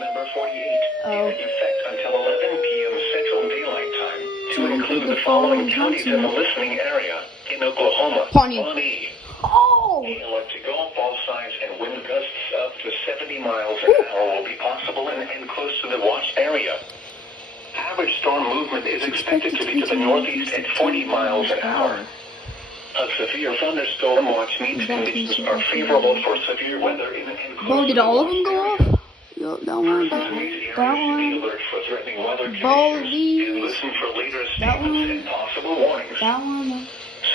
Number 48. In effect until 11 p.m. Central Daylight Time to include the following counties in the listening area in Oklahoma. Pawnee. Hail to golf ball size and wind gusts up to 70 miles an hour will be possible and close to the watch area. Average storm movement is expected to be to the northeast at 40 miles an hour. A severe thunderstorm watch means conditions are favorable for severe weather in and close to the all of them watch go area. off? That one, that one. Baldy. And listen for later statements and possible warnings. That one.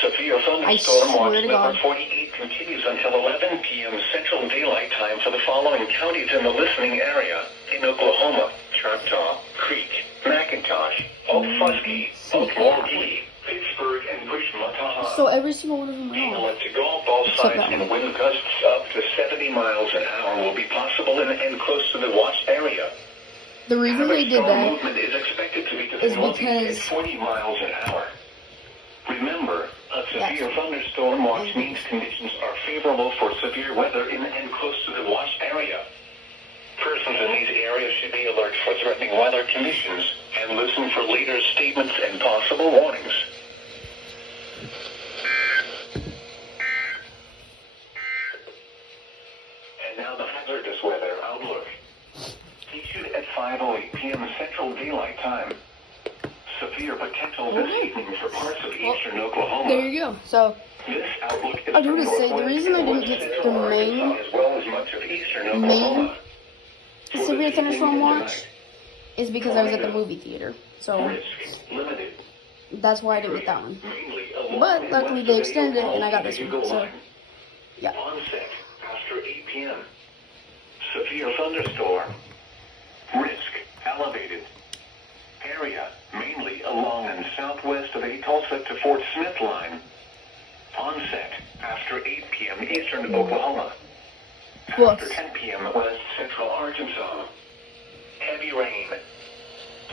Severe thunderstorm watch swear to number God. 48 continues until 11 p.m. Central Daylight Time for the following counties in the listening area in Oklahoma: Choctaw, Creek, McIntosh, Okfuskee, Okmulgee, Pittsburgh, and Pushmataha. So every single one of them are Hail off. to golf ball Except size that and one. wind gusts up to 70 miles an hour will be possible and close to the watch area. The reason they did Storm that movement is expected to be to the is northeast at because 40 miles an hour. Remember, a severe thunderstorm watch means conditions are favorable for severe weather in and close to the watch area. Persons in these areas should be alert for threatening weather conditions and listen for later statements and possible warnings. And now the hazardous weather outlook. Issued at 5:08 p.m. Central Daylight Time. Severe potential this evening for parts of eastern Oklahoma. there you go. So This outlook is I do for want to say the northwest reason I and didn't west get central the main Arkansas, as well as much of eastern Oklahoma. severe thunderstorm watch is because I was at the movie theater. So Risk limited. that's why I didn't get that one. Mainly along But and luckily west they of extended it and I got the this one. Eagle So Line. yeah. Onset after 8 p.m. Severe thunderstorm. Risk elevated. Area mainly along and southwest of the Tulsa to Fort Smith line. Onset after 8 p.m. eastern Oklahoma. After 10 p.m. west central Arkansas. Heavy rain.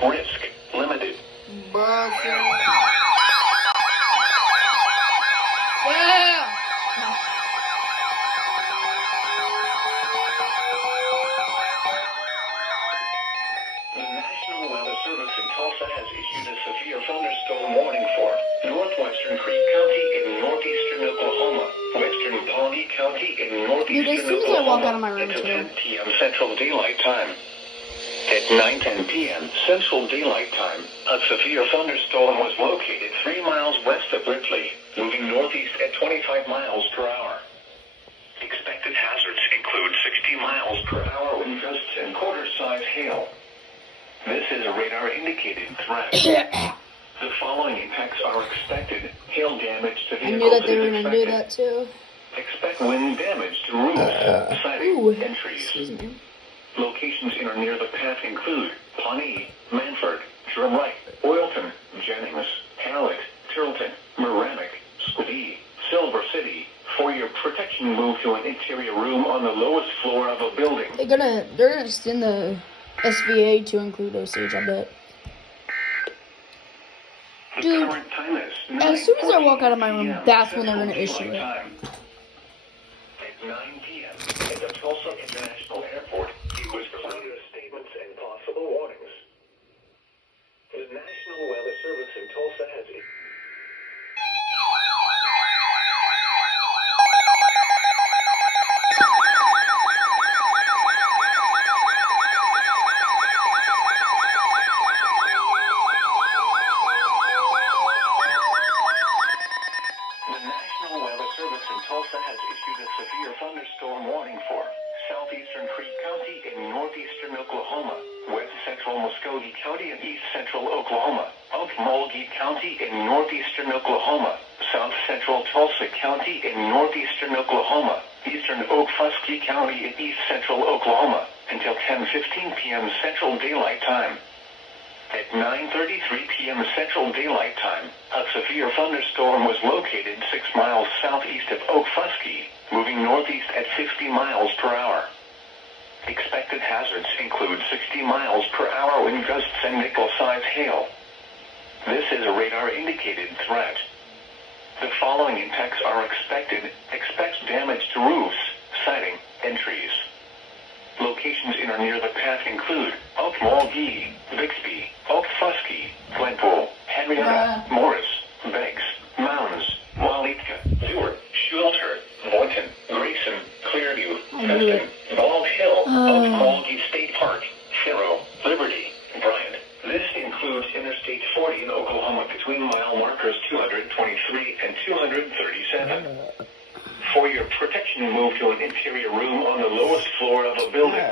Risk limited. Yeah. The National Weather Service in Tulsa has issued a severe thunderstorm warning for northwestern Creek County in northeastern Oklahoma, western Pawnee County in northeastern Dude, as soon as I Oklahoma walk out of my room, until too. 10 p.m. Central Daylight Time. At 9:10 p.m. Central Daylight Time, a severe thunderstorm was located 3 miles west of Ripley, moving northeast at 25 miles per hour. Expected hazards include 60 miles per hour wind gusts and quarter-size hail. This is a radar-indicated threat. The following impacts are expected. Hail damage to I vehicles knew that they were is going to do expected. that too. Expect wind damage to roofs, siding, Ooh. and trees. Excuse me. Locations in or near the path include Pawnee, Manford, Drumlight, Oilton, Jennings, Hallett, Tilton, Merrimack, Squee, Silver City. For your protection, move to an interior room on the lowest floor of a building. They're gonna extend the SVA to include Osage, I bet. The Dude, current time is as soon as I walk out of my 9:48 room, p.m. that's when they're gonna Central issue it. Daylight Time. At 9 p.m. at the Tulsa International Airport, it was clear statements and possible warnings. The National Weather Service in Tulsa has issued a severe thunderstorm warning for southeastern Creek County in northeastern Oklahoma, west central Muskogee County in east central Oklahoma, Okmulgee County in northeastern Oklahoma, south central Tulsa County in northeastern Oklahoma, eastern Okfuskee County in east central Oklahoma, until 10:15 p.m. Central Daylight Time. At 9:33 p.m. Central Daylight Time, a severe thunderstorm was located 6 miles southeast of Okfuskee, moving northeast at 60 miles per hour. Expected hazards include 60 miles per hour wind gusts and nickel-sized hail. This is a radar-indicated threat. The following impacts are expected. Expect damage to roofs, siding, and trees. Locations in or near the path include Okmulgee, Bixby, Okfuskee, Glenpool, Henrietta, Morris, Beggs, Mounds, Walitka, Stewart, Schulter, Boynton, Grayson, Clearview, Preston, Bald Hill, Okmulgee State Park, Cerro, Liberty, Bryant. This includes Interstate 40 in Oklahoma between mile markers 223 and 237. For your protection, move to an interior room on the lowest floor of a building.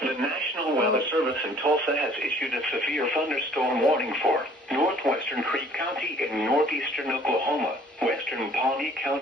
The National Weather Service in Tulsa has issued a severe thunderstorm warning for northwestern Creek County in northeastern Oklahoma, western Pawnee County.